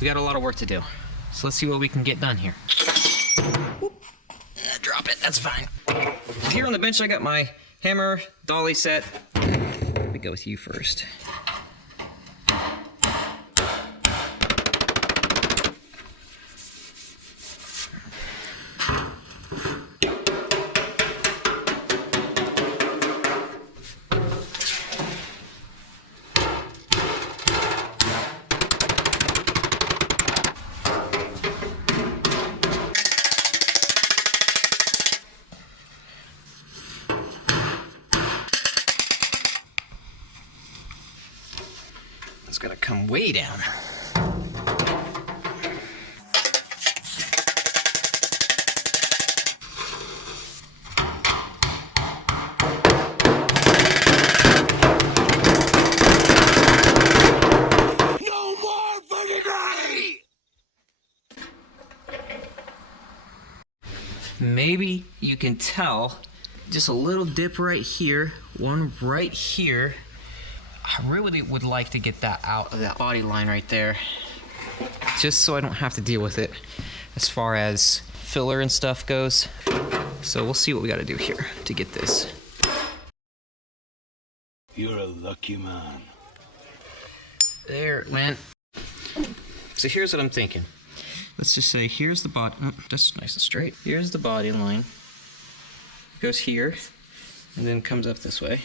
we got a lot of work to do. So let's see what we can get done here. Whoop. Drop it, that's fine. Here on the bench I got my hammer, dolly set. Let me go with you first. It's gonna come way down. No more foolery! Maybe you can tell just a little dip right here, one right here. I really would like to get that out of that body line right there, just so I don't have to deal with it as far as filler and stuff goes. So we'll see what we got to do here to get this. You're a lucky man. There it went. So here's what I'm thinking. Let's just say here's the body. That's nice and straight. Here's the body line. Goes here, and then comes up this way.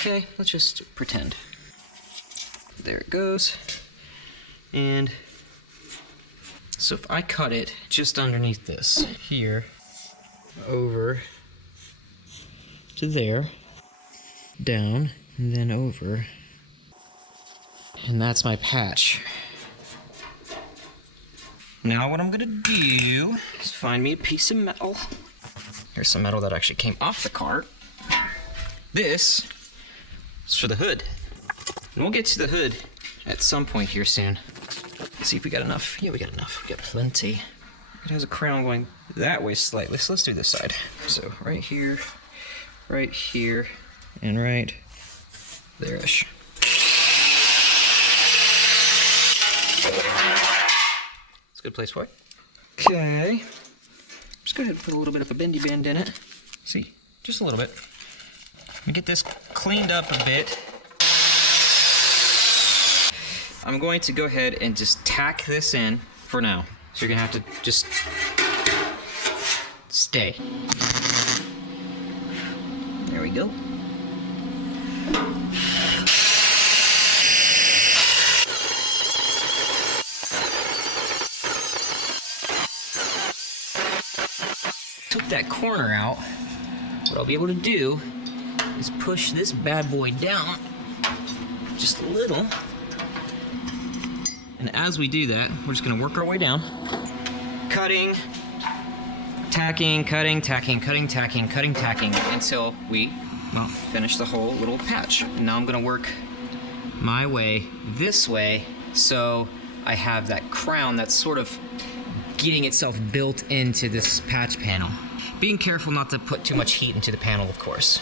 Okay, let's just pretend. There it goes. And so if I cut it just underneath this, here, over to there, down, and then over, and that's my patch. Now what I'm gonna do is find me a piece of metal. Here's some metal that actually came off the cart. This is for the hood. And we'll get to the hood at some point here soon. Let's see if we got enough. Yeah, we got enough. We got plenty. It has a crown going that way slightly, so let's do this side. So right here, and right there-ish. It's a good place for it. Okay. Just go ahead and put a little bit of a bendy bend in it. See, just a little bit. Let me get this cleaned up a bit. I'm going to go ahead and just tack this in for now. So you're gonna have to just stay. There we go. Took that corner out. What I'll be able to do is push this bad boy down just a little. And as we do that, we're just gonna work our way down. Cutting, tacking, cutting, tacking, cutting, tacking, cutting, tacking, until we, well, finish the whole little patch. Now I'm gonna work my way this way, so I have that crown that's sort of getting itself built into this patch panel. Being careful not to put too much heat into the panel, of course.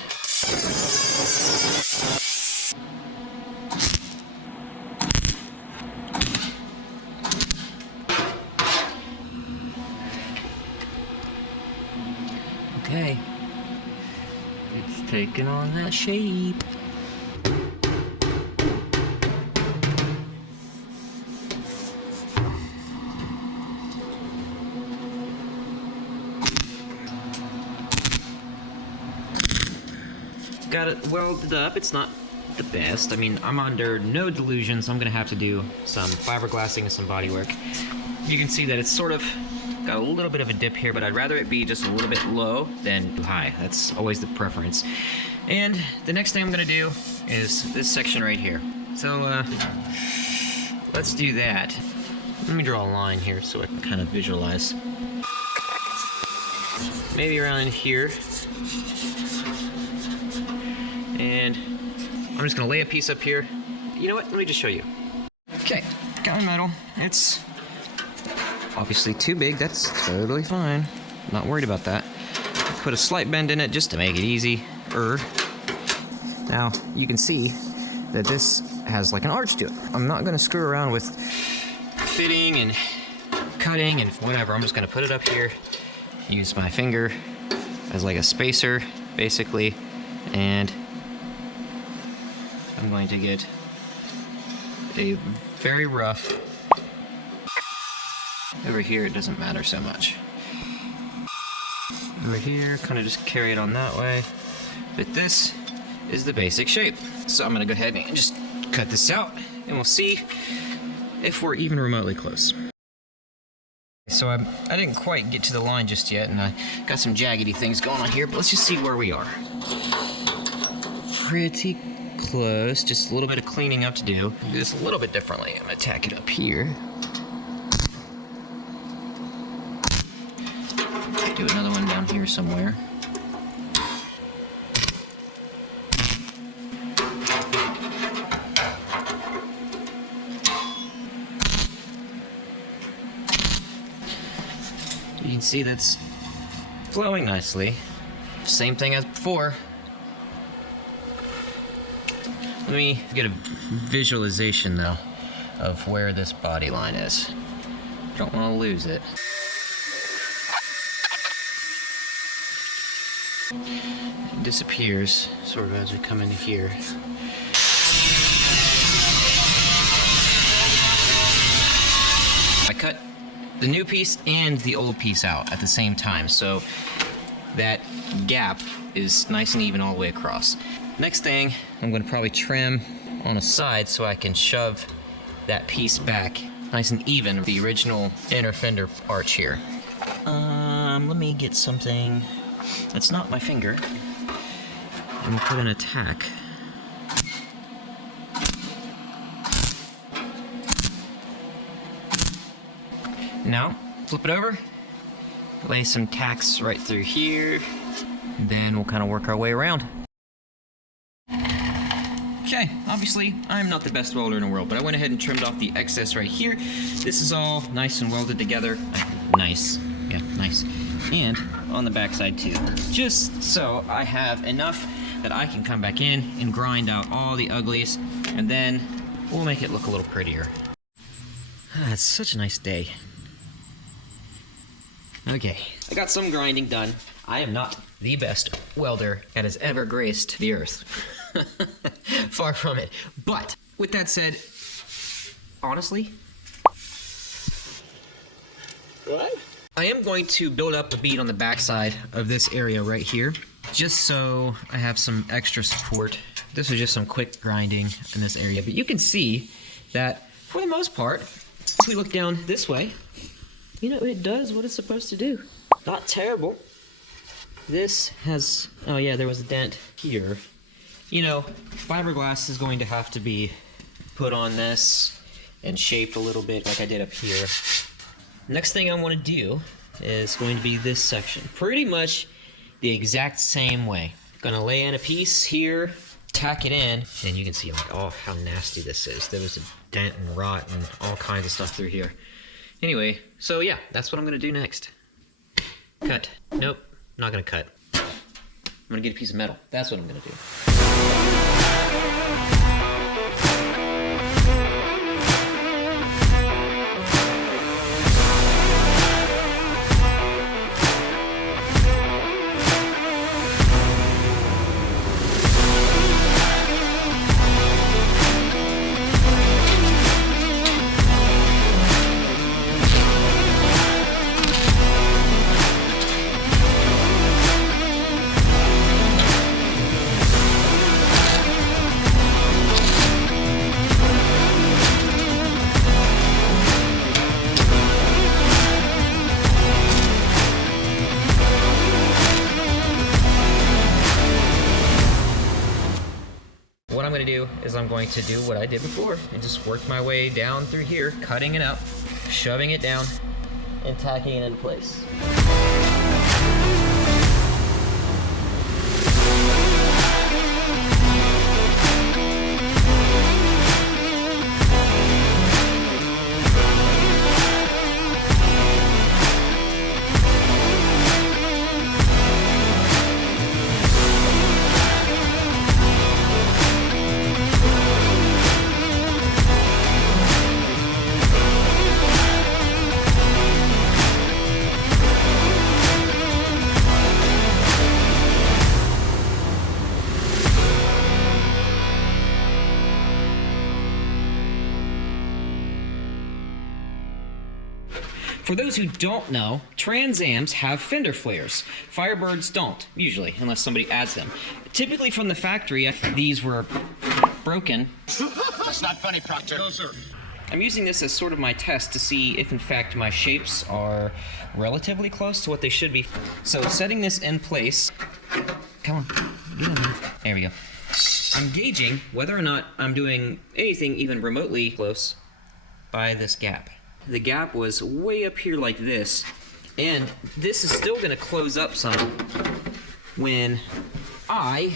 Okay, it's taking on that shape. Got it welded up. It's not the best. I mean, I'm under no delusions. I'm gonna have to do some fiberglassing and some body work. You can see that it's sort of got a little bit of a dip here, but I'd rather it be just a little bit low than high. That's always the preference. And the next thing I'm gonna do is this section right here. So let's do that. Let me draw a line here so I can kind of visualize. Maybe around here. And I'm just gonna lay a piece up here. You know what, let me just show you. Okay, got my metal. It's obviously too big, that's totally fine. Not worried about that. Put a slight bend in it just to make it easier. Now, you can see that this has like an arch to it. I'm not gonna screw around with fitting and cutting and whatever. I'm just gonna put it up here, use my finger as like a spacer, basically, and I'm going to get a very rough, over here it doesn't matter so much. Over here, kind of just carry it on that way. But this is the basic shape. So I'm gonna go ahead and just cut this out, and we'll see if we're even remotely close. So I didn't quite get to the line just yet, and I got some jaggedy things going on here, but let's just see where we are. Pretty close, just a little bit of cleaning up to do. Do this a little bit differently. I'm gonna tack it up here. Do another one down here somewhere. You can see that's flowing nicely. Same thing as before. Let me get a visualization though of where this body line is. Don't want to lose it. It disappears sort of as we come into here. I cut the new piece and the old piece out at the same time, so that gap is nice and even all the way across. Next thing, I'm going to probably trim on a side so I can shove that piece back nice and even, the original inner fender arch here. Let me get something that's not my finger. I'm put in a tack. Now, flip it over, lay some tacks right through here, then we'll kind of work our way around. Okay, obviously, I'm not the best welder in the world, but I went ahead and trimmed off the excess right here. This is all nice and welded together. Nice, yeah, nice. And on the backside too. Just so I have enough that I can come back in and grind out all the uglies, and then we'll make it look a little prettier. It's such a nice day. Okay, I got some grinding done. I am not the best welder that has ever graced the earth. Far from it. But, with that said, honestly, what? I am going to build up a bead on the backside of this area right here, just so I have some extra support. This was just some quick grinding in this area, but you can see that, for the most part, if we look down this way, you know, it does what it's supposed to do. Not terrible. This has, oh yeah, there was a dent here. You know, fiberglass is going to have to be put on this and shaped a little bit like I did up here. Next thing I want to do is going to be this section. Pretty much the exact same way. Gonna lay in a piece here, tack it in, and you can see like, oh, how nasty this is. There was a dent and rot and all kinds of stuff through here. Anyway, so yeah, that's what I'm gonna do next. Cut. Nope, not gonna cut. I'm gonna get a piece of metal. That's what I'm gonna do. What I'm going to do is I'm going to do what I did before and just work my way down through here, cutting it up, shoving it down, and tacking it in place. For those who don't know, Trans Ams have fender flares. Firebirds don't, usually, unless somebody adds them. Typically from the factory, these were broken. That's not funny, Proctor. No, sir. I'm using this as sort of my test to see if in fact my shapes are relatively close to what they should be. So setting this in place, come on, get in there. There we go. I'm gauging whether or not I'm doing anything even remotely close by this gap. The gap was way up here like this, and this is still gonna close up some when I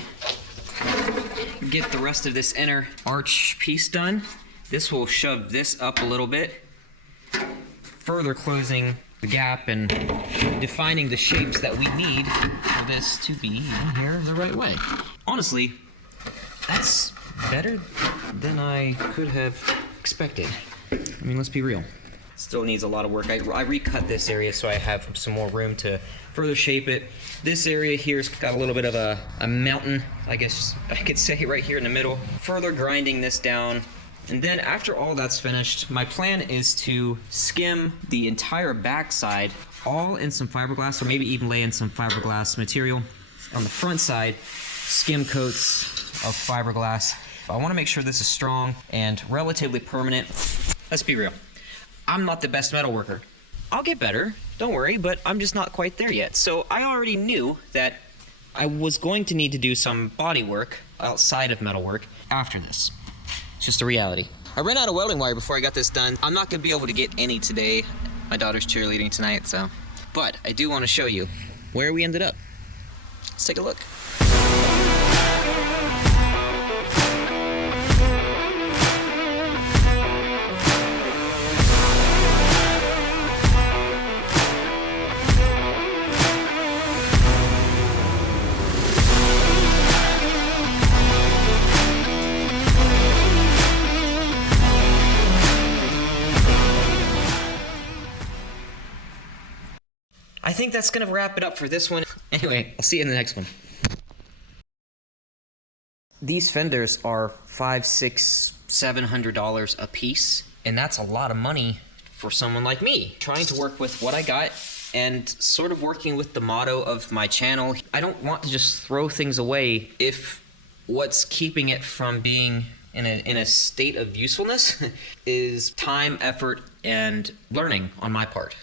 get the rest of this inner arch piece done. This will shove this up a little bit, further closing the gap and defining the shapes that we need for this to be in here the right way. Honestly, that's better than I could have expected. I mean, let's be real. Still needs a lot of work. I recut this area so I have some more room to further shape it. This area here's got a little bit of a mountain, I guess I could say, right here in the middle. Further grinding this down. And then after all that's finished, my plan is to skim the entire backside all in some fiberglass, or maybe even lay in some fiberglass material. On the front side, skim coats of fiberglass. I want to make sure this is strong and relatively permanent. Let's be real. I'm not the best metal worker. I'll get better, don't worry, but I'm just not quite there yet. So I already knew that I was going to need to do some body work outside of metal work after this. It's just a reality. I ran out of welding wire before I got this done. I'm not gonna be able to get any today. My daughter's cheerleading tonight, so. But I do want to show you where we ended up. Let's take a look. I think that's gonna wrap it up for this one. Anyway, I'll see you in the next one. These fenders are $500, $600, $700 a piece, and that's a lot of money for someone like me, trying to work with what I got and sort of working with the motto of my channel. I don't want to just throw things away if what's keeping it from being in a state of usefulness is time, effort, and learning on my part.